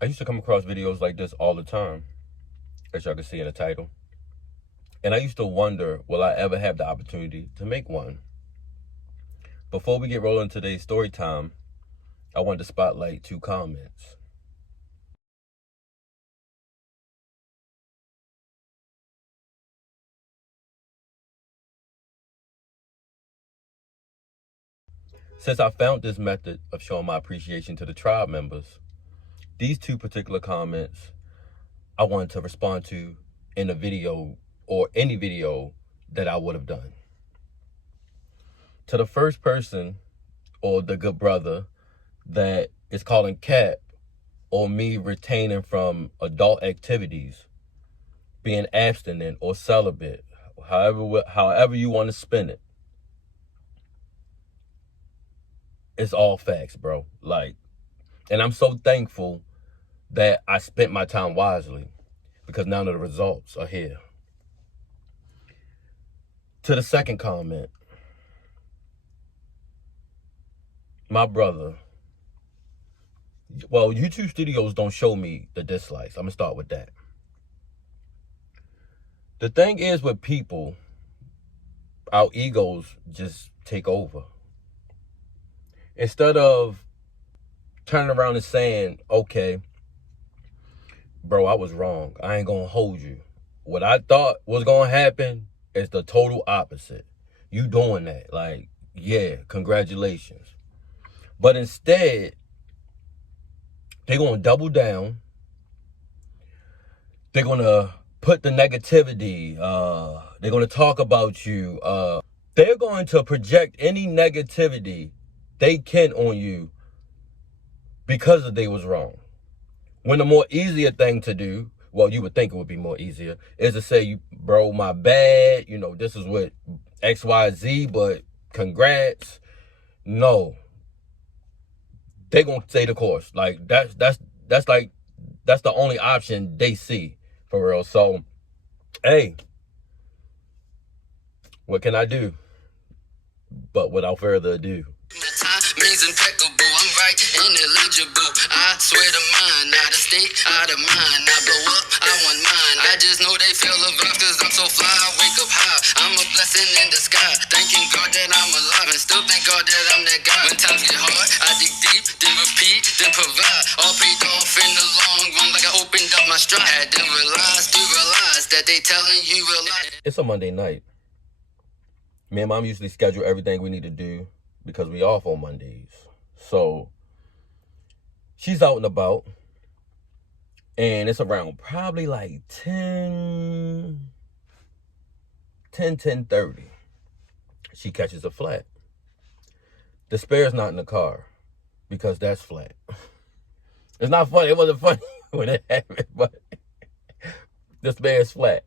I used to come across videos like this all the time, as y'all can see in the title. And I used to wonder, will I ever have the opportunity to make one? Before we get rolling today's story time, I want to spotlight 2 comments. Since I found this method of showing my appreciation to the tribe members, these 2 particular comments I wanted to respond to in a video or any video that I would have done. To the first person or the good brother that is calling Cap or me retaining from adult activities, being abstinent or celibate, however you want to spin it, it's all facts, bro. And I'm so thankful that I spent my time wisely because none of the results are here. To the second comment, my brother, well, YouTube Studios don't show me the dislikes. I'm going to start with that. The thing is with people, our egos just take over. Instead of turning around and saying, okay, bro, I was wrong. I ain't going to hold you. What I thought was going to happen is the total opposite. You doing that. Like, yeah, congratulations. But instead, they're going to double down. They're going to put the negativity. They're going to talk about you. They're going to project any negativity they can on you because they was wrong. When the more easier thing to do, well, you would think it would be more easier, is to say, bro, my bad. You know, this is what X, Y, Z, but congrats. No. They gonna stay the course. Like that's the only option they see for real. So, hey, what can I do? But without further ado, means impeccable, I'm right and illegible. I swear to mine, out of state, out of mind. I blow up, I want mine. I just know they feel the vibes cause I'm so fly. I wake up high, I'm a blessing in the sky. Thanking God that I'm alive and still thank God that I'm that guy. When times get hard, I dig deep, then repeat, then provide. All paid off in the long run like I opened up my stride. Had to realize that they telling you real life. It's a Monday night. Me and Mom usually schedule everything we need to do because we off on Mondays. So she's out and about. And it's around probably like 10:30. She catches a flat. The spare's not in the car because that's flat. It's not funny. It wasn't funny when it happened, but the spare's flat.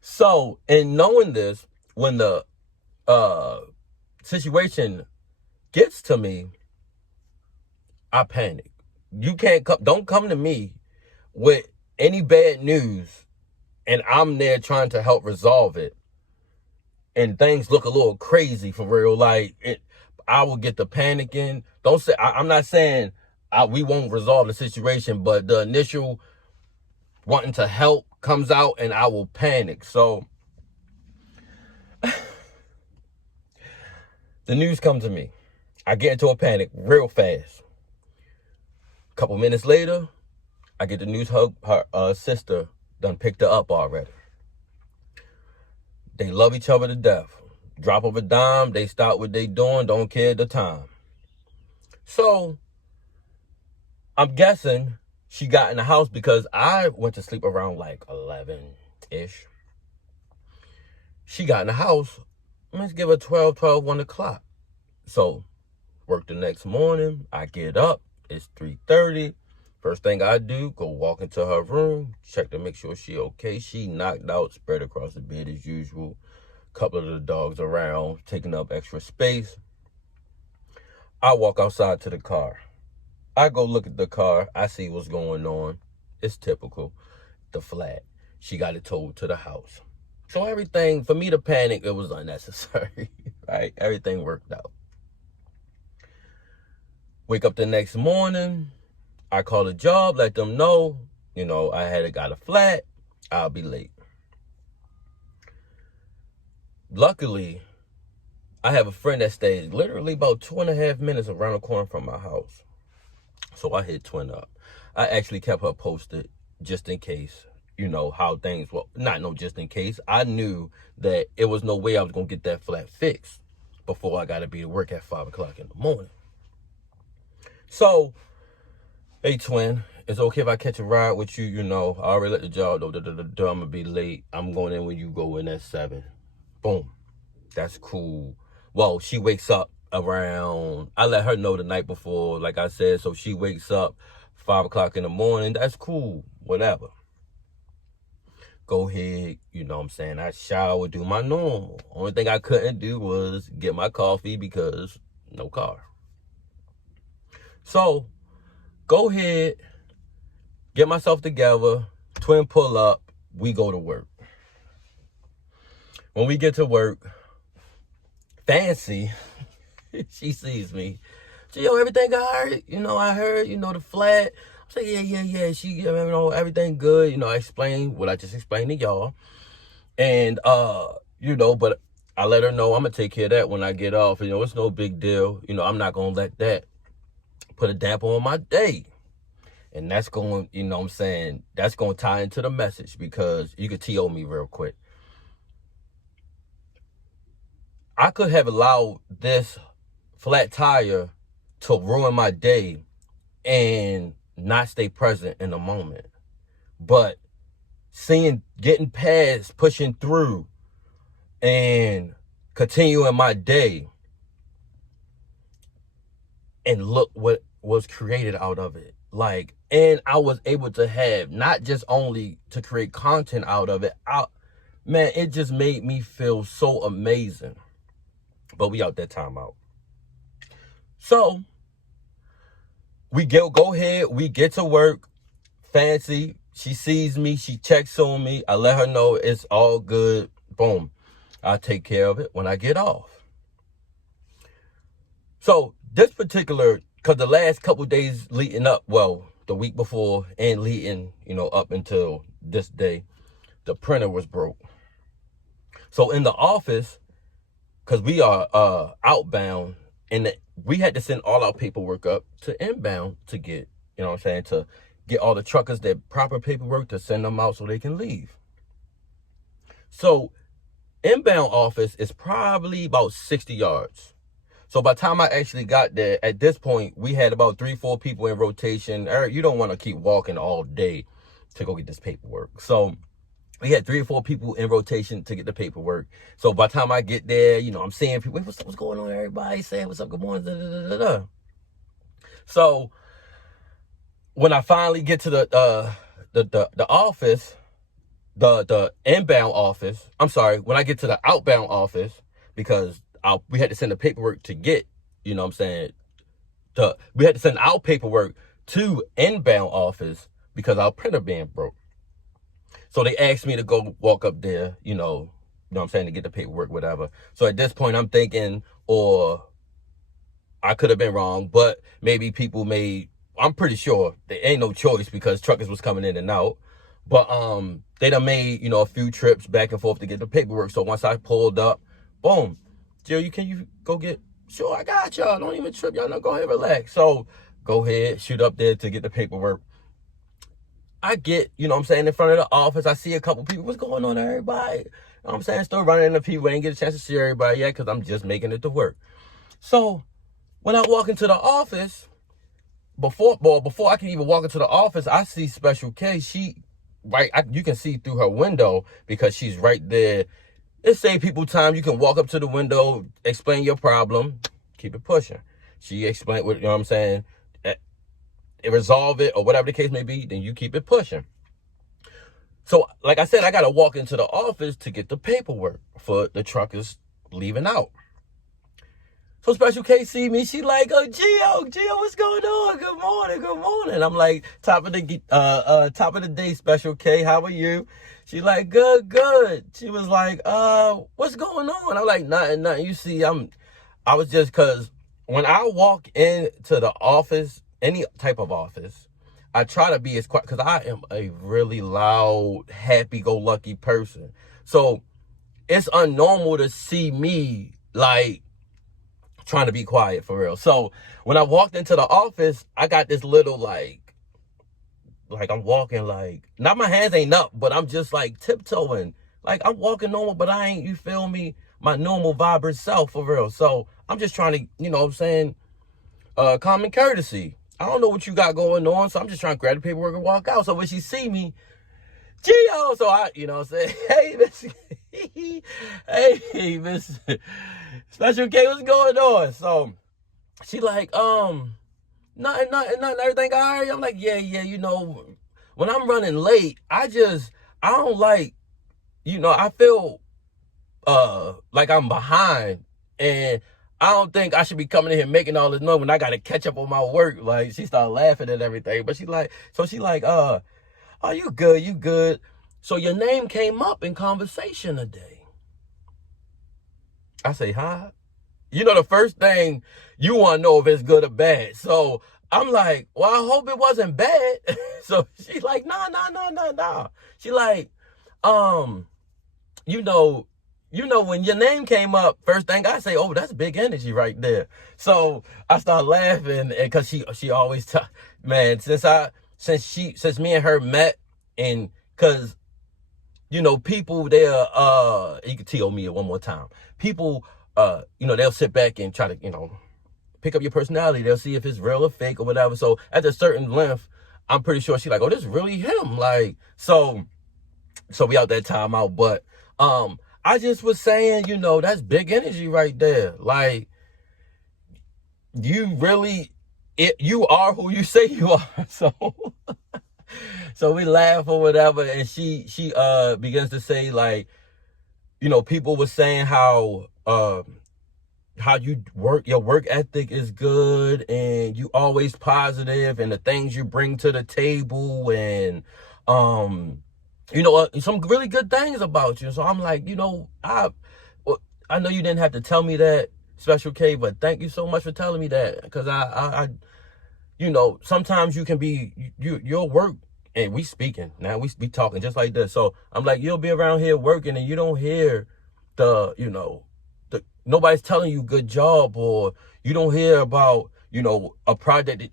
So, in knowing this, when the situation gets to me, I panic. You can't don't come to me with any bad news and I'm there trying to help resolve it and things look a little crazy for real. Like I will get the panicking. Don't say I'm not saying we won't resolve the situation, but the initial wanting to help comes out and I will panic. So the news comes to me. I get into a panic real fast. A couple minutes later, I get the news her sister done picked her up already. They love each other to death. Drop of a dime, they stop what they doing, don't care the time. So, I'm guessing she got in the house because I went to sleep around like 11-ish. She got in the house, let's give her 1 o'clock. So, work the next morning, I get up, it's 3:30. First thing I do, go walk into her room, check to make sure she okay. She knocked out, spread across the bed as usual. Couple of the dogs around, taking up extra space. I walk outside to the car. I go look at the car. I see what's going on. It's typical. The flat. She got it towed to the house. So everything, for me to panic, it was unnecessary. Right? Everything worked out. Wake up the next morning. I call the job, let them know, I had got a flat. I'll be late. Luckily, I have a friend that stays literally about 2.5 minutes around the corner from my house. So I hit Twin up. I actually kept her posted just in case, how things were. Not no just in case. I knew that it was no way I was going to get that flat fixed before I got to be to work at 5 o'clock in the morning. So, hey, Twin, it's okay if I catch a ride with you, I already let the job know, I'm going to be late. I'm going in when you go in at 7. Boom. That's cool. Well, she wakes up around, I let her know the night before, like I said, so she wakes up 5 o'clock in the morning. That's cool, whatever. Go ahead, I shower, do my normal. Only thing I couldn't do was get my coffee because no car. So, go ahead, get myself together, Twin pull up, we go to work. When we get to work, Fancy, she sees me. She, everything all right? I heard, the flat. I say, yeah. She, everything good. I explained what I just explained to y'all. And, but I let her know I'm going to take care of that when I get off. It's no big deal. I'm not going to let that put a damper on my day. And that's going, that's going to tie into the message because you could TO me real quick. I could have allowed this flat tire to ruin my day and not stay present in the moment. But getting past, pushing through, and continuing my day, and look what was created out of it. And I was able to have, not just only to create content out of it, man, it just made me feel so amazing. But we out that time out. So, we go ahead, we get to work. Fancy, she sees me, she checks on me. I let her know it's all good. Boom. I'll take care of it when I get off. So, this particular, because the last couple days leading up, well, the week before and leading, up until this day, the printer was broke. So, in the office, because we are outbound, and we had to send all our paperwork up to inbound to get, to get all the truckers their proper paperwork to send them out so they can leave. So inbound office is probably about 60 yards. So by the time I actually got there, at this point, we had about 3-4 people in rotation. You don't want to keep walking all day to go get this paperwork. So we had 3 or 4 people in rotation to get the paperwork. So by the time I get there, I'm seeing people, what's going on, everybody? Saying, what's up, good morning, da. So when I finally get to the office, the inbound office, when I get to the outbound office, because we had to send the paperwork to get, we had to send our paperwork to inbound office because our printer being broke. So they asked me to go walk up there, to get the paperwork, whatever. So at this point, I'm thinking, or I could have been wrong, but maybe people I'm pretty sure there ain't no choice because truckers was coming in and out. But they done made, a few trips back and forth to get the paperwork. So once I pulled up, boom, Jill, can you go get, sure, I got y'all. Don't even trip, y'all. No, go ahead, relax. So go ahead, shoot up there to get the paperwork. I get, in front of the office. I see a couple people. What's going on, everybody? Still running into people. I ain't get a chance to see everybody yet because I'm just making it to work. So when I walk into the office, before I can even walk into the office, I see Special K. You can see through her window because she's right there. It save people time. You can walk up to the window, explain your problem, keep it pushing. She explained what, resolve it or whatever the case may be, then you keep it pushing. So, like I said, I got to walk into the office to get the paperwork for the truckers leaving out. So Special K see me, she like, oh, Gio, what's going on? Good morning. I'm like, top of the day, Special K, how are you? She like, good. She was like, what's going on? I'm like, nothing. You see, I was just, cause when I walk into the office, any type of office, I try to be as quiet because I am a really loud, happy-go-lucky person. So it's unnormal to see me like trying to be quiet for real. So when I walked into the office, I got this little like I'm walking like, not my hands ain't up, but I'm just like tiptoeing. Like I'm walking normal, but I ain't, you feel me, my normal vibrant self for real. So I'm just trying to, you know what I'm saying, common courtesy. I don't know what you got going on, so I'm just trying to grab the paperwork and walk out. So when she see me, Gio, so I, you know what I'm saying, hey, Miss, hey, Miss Special K, what's going on? So she like, nothing, everything all right? I'm like, yeah, you know, when I'm running late, I don't like, you know, I feel like I'm behind, and I don't think I should be coming in here making all this noise when I gotta catch up on my work. Like, she started laughing and everything, but she like, oh, you good. So your name came up in conversation today. I say, huh? You know, the first thing you want to know if it's good or bad. So I'm like, well, I hope it wasn't bad. So she's like, nah. She like, you know, when your name came up, first thing I say, oh, that's big energy right there. So I start laughing, and cause she always man, since me and her met, and cause, you know, people there, you can tell me it one more time. People, you know, they'll sit back and try to, you know, pick up your personality. They'll see if it's real or fake or whatever. So at a certain length, I'm pretty sure she's like, oh, this is really him. Like, so we out that time out. But I just was saying, you know, that's big energy right there. Like, you really, you are who you say you are. So we laugh or whatever, and she begins to say, like, you know, people were saying how you work, your work ethic is good, and you always positive, and the things you bring to the table, and you know, some really good things about you. So I'm like, you know, I know you didn't have to tell me that, Special K, but thank you so much for telling me that, because I you know, sometimes you can be, your work, and we speaking now, we be talking just like this. So I'm like, you'll be around here working, and you don't hear the, you know, nobody's telling you good job, or you don't hear about, you know, a project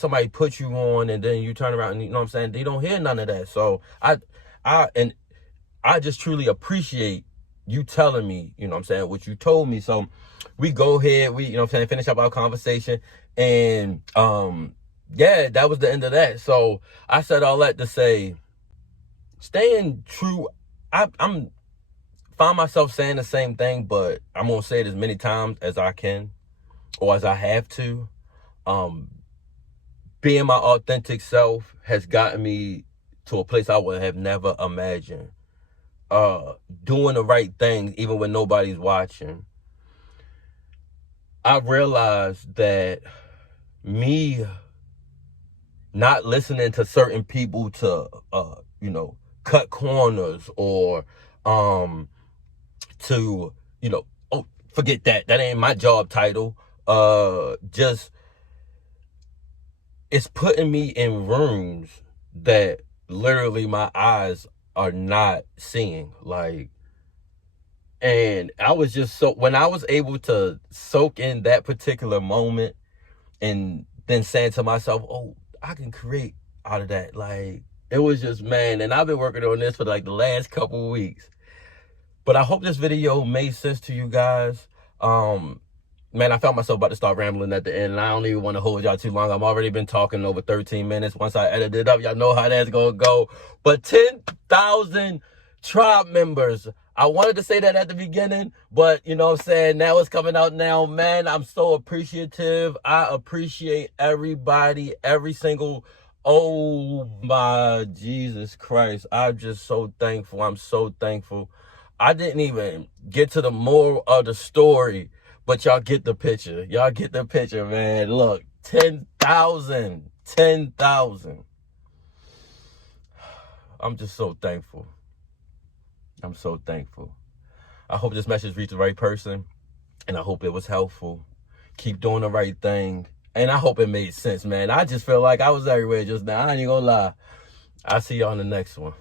somebody put you on, and then you turn around and, you know what I'm saying, they don't hear none of that. So I just truly appreciate you telling me, you know what I'm saying, what you told me. So we go ahead, we, you know what I'm saying, finish up our conversation, and yeah, that was the end of that. So I said all that to say, staying true, I'm find myself saying the same thing, but I'm gonna say it as many times as I can, or as I have to. Being my authentic self has gotten me to a place I would have never imagined. Doing the right thing even when nobody's watching. I realized that me not listening to certain people to you know, cut corners, or to, you know, oh, forget that ain't my job title, just, it's putting me in rooms that literally my eyes are not seeing. Like, and I was just, so when I was able to soak in that particular moment, and then saying to myself, oh, I can create out of that. Like, it was just, man, and I've been working on this for like the last couple of weeks. But I hope this video made sense to you guys. Man, I found myself about to start rambling at the end, and I don't even want to hold y'all too long. I've already been talking over 13 minutes. Once I edit it up, y'all know how that's going to go. But 10,000 tribe members. I wanted to say that at the beginning, but you know what I'm saying, now it's coming out now. Man, I'm so appreciative. I appreciate everybody, every single, oh my Jesus Christ. I'm just so thankful. I'm so thankful. I didn't even get to the moral of the story, but y'all get the picture. Y'all get the picture, man. Look, 10,000. 10,000. I'm just so thankful. I'm so thankful. I hope this message reached the right person, and I hope it was helpful. Keep doing the right thing. And I hope it made sense, man. I just feel like I was everywhere just now. I ain't gonna lie. I'll see y'all on the next one.